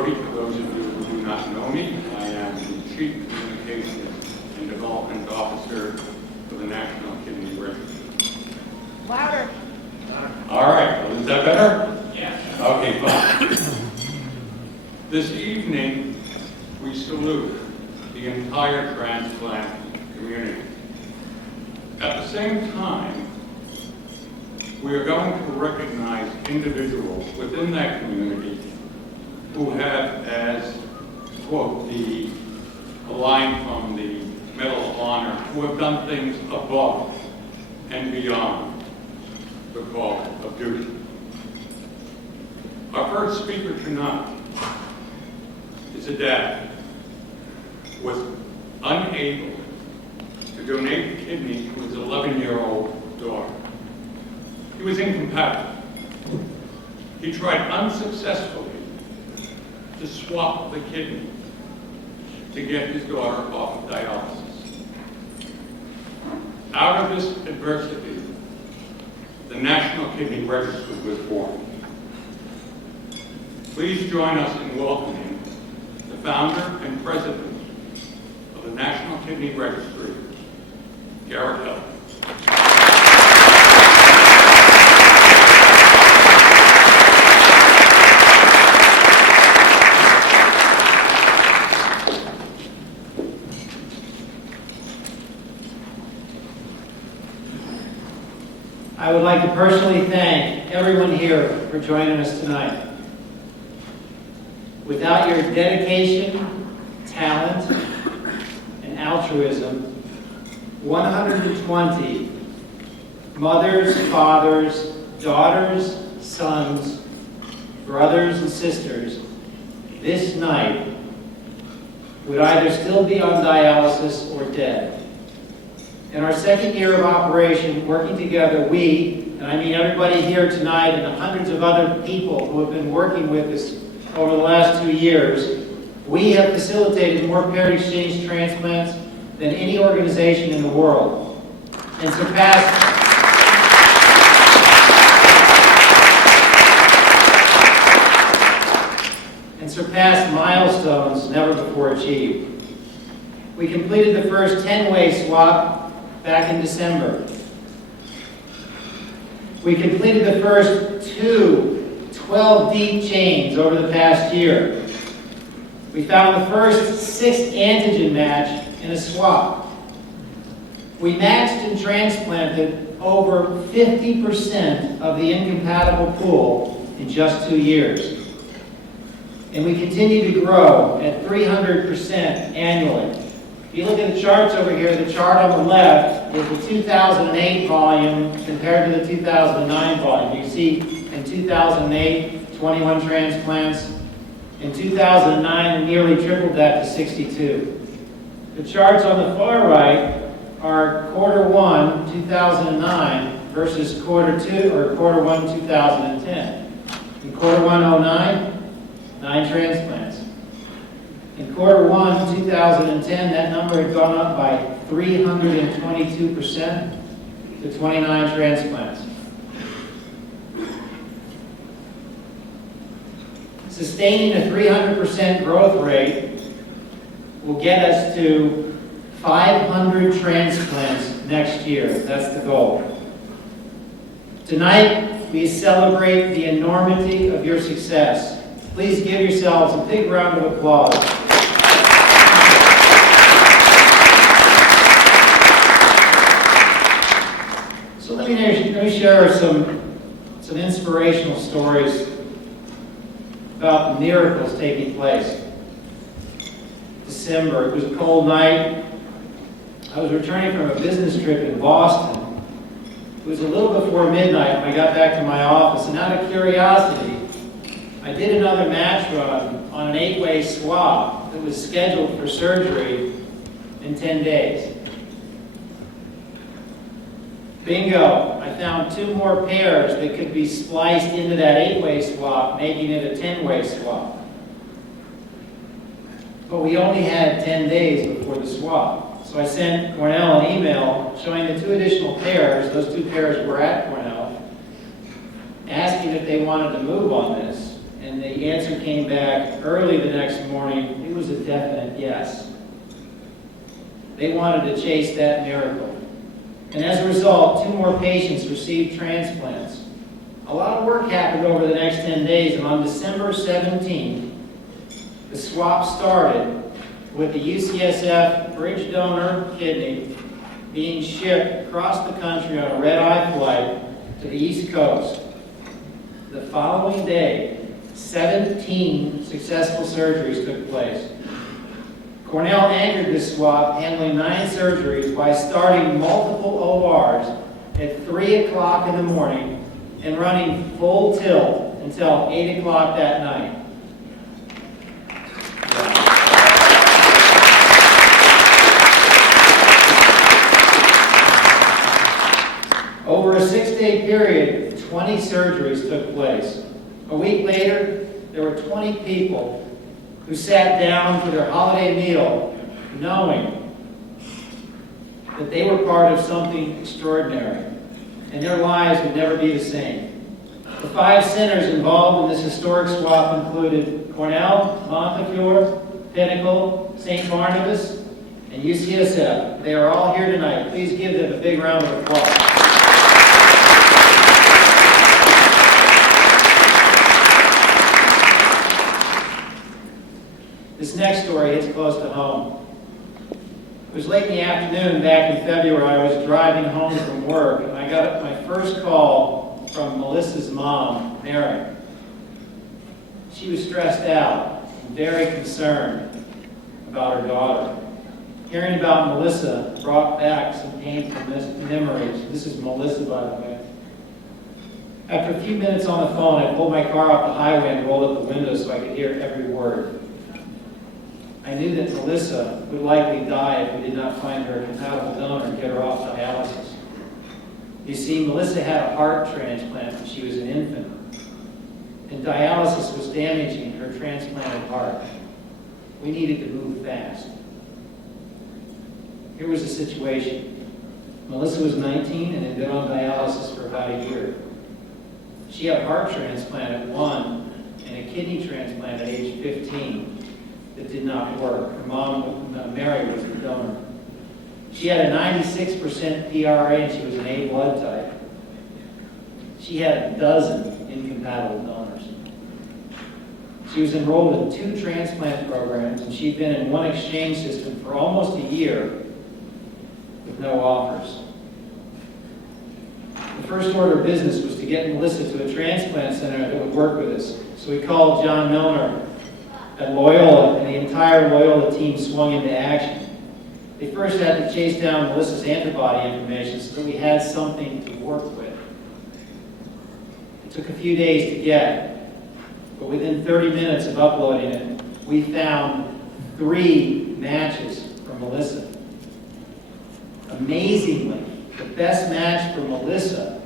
Brody. For those of you who do not know me, I am the Chief Communications and Development Officer for the National Kidney Registry. Louder. All right, well, is that better? Yeah. Okay, fine. This evening, we salute the entire transplant community. At the same time, we are going to recognize individuals within that community who have, as, quote, a line from the Medal of Honor, who have done things above and beyond the call of duty. Our first speaker tonight is a dad who was unable to donate a kidney to his 11-year-old daughter. He was incompatible. He tried unsuccessfully to swap the kidney to get his daughter off of dialysis. Out of this adversity, the National Kidney Registry was born. Please join us in welcoming the founder and president of the National Kidney Registry, Garrett Hill. I would like to personally thank everyone here for joining us tonight. Without your dedication, talent, and altruism, 120 mothers, fathers, daughters, sons, brothers, and sisters this night would either still be on dialysis or dead. In our second year of operation, working together, we, and I mean everybody here tonight and the hundreds of other people who have been working with us over the last 2 years, we have facilitated more paired exchange transplants than any organization in the world and surpassed milestones never before achieved. We completed the first 10-way swap back in December. We completed the first 2 12-deep chains over the past year. We found the first 6 antigen match in a swap. We matched and transplanted over 50% of the incompatible pool in just 2 years. And we continue to grow at 300% annually. If you look at the charts over here, the chart on the left is the 2008 volume compared to the 2009 volume. You see in 2008, 21 transplants. In 2009, we nearly tripled that to 62. The charts on the far right are quarter 1, 2009 versus quarter 1, 2010. In quarter 1, 2009, 9 transplants. In quarter 1, 2010, that number had gone up by 322% to 29 transplants. Sustaining a 300% growth rate will get us to 500 transplants next year. That's the goal. Tonight, we celebrate the enormity of your success. Please give yourselves a big round of applause. So let me share some inspirational stories about the miracles taking place. December, it was a cold night. I was returning from a business trip in Boston. It was a little before midnight when I got back to my office, and out of curiosity, I did another match run on an 8-way swap that was scheduled for surgery in 10 days. Bingo! I found 2 more pairs that could be spliced into that 8-way swap, making it a 10-way swap. But we only had 10 days before the swap. So I sent Cornell an email showing the 2 additional pairs. Those 2 pairs were at Cornell, asking if they wanted to move on this. and the answer came back early the next morning. It was a definite yes. They wanted to chase that miracle. And as a result, 2 more patients received transplants. A lot of work happened over the next 10 days, and on December 17th, the swap started with the UCSF bridge donor kidney being shipped across the country on a red-eye flight to the East Coast. The following day, 17 successful surgeries took place. Cornell anchored this swap, handling 9 surgeries by starting multiple ORs at 3 o'clock in the morning and running full tilt until 8 o'clock that night. Over a 6-day period, 20 surgeries took place. A week later, there were 20 people who sat down for their holiday meal knowing that they were part of something extraordinary and their lives would never be the same. The 5 centers involved in this historic swap included Cornell, Montefiore, Pinnacle, St. Barnabas, and UCSF. They are all here tonight. Please give them a big round of applause. This next story hits close to home. It was late in the afternoon back in February. I was driving home from work, and I got my first call from Melissa's mom, Mary. She was stressed out and very concerned about her daughter. Hearing about Melissa brought back some painful memories. This is Melissa, by the way. After a few minutes on the phone, I pulled my car off the highway and rolled up the window so I could hear every word. I knew that Melissa would likely die if we did not find her a compatible donor and get her off dialysis. You see, Melissa had a heart transplant when she was an infant, and dialysis was damaging her transplanted heart. We needed to move fast. Here was the situation. Melissa was 19 and had been on dialysis for about a year. She had a heart transplant at 1 and a kidney transplant at age 15 that did not work. Her mom, Mary, was the donor. She had a 96% PRA and she was an A blood type. She had a dozen incompatible donors. She was enrolled in 2 transplant programs and she'd been in one exchange system for almost a year with no offers. The first order of business was to get Melissa to a transplant center that would work with us. So we called John Milner at Loyola, and the entire Loyola team swung into action. They first had to chase down Melissa's antibody information so that we had something to work with. It took a few days to get, but within 30 minutes of uploading it, we found 3 matches for Melissa. Amazingly, the best match for Melissa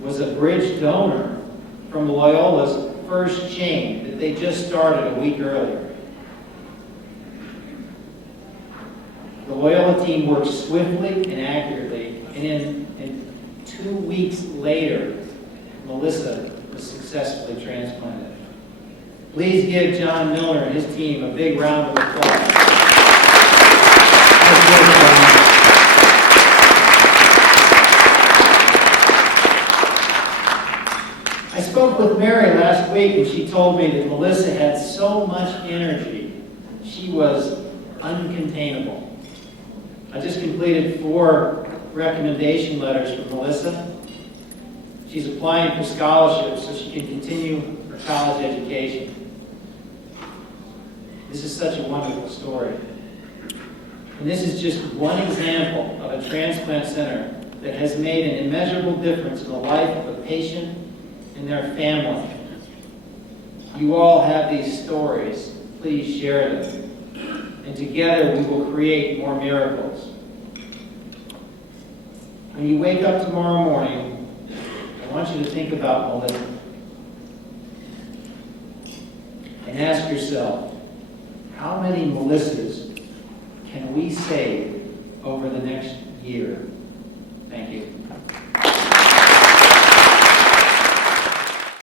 was a bridge donor from Loyola's first chain that they just started a week earlier. The Loyola team worked swiftly and accurately, and 2 weeks later, Melissa was successfully transplanted. Please give John Milner and his team a big round of applause. I spoke with Mary last week and she told me that Melissa had so much energy, she was uncontainable. I just completed 4 recommendation letters for Melissa. She's applying for scholarships so she can continue her college education. This is such a wonderful story. And this is just one example of a transplant center that has made an immeasurable difference in the life of a patient and their family. You all have these stories. Please share them. And together we will create more miracles. When you wake up tomorrow morning, I want you to think about Melissa. And ask yourself, how many Melissas can we save over the next year?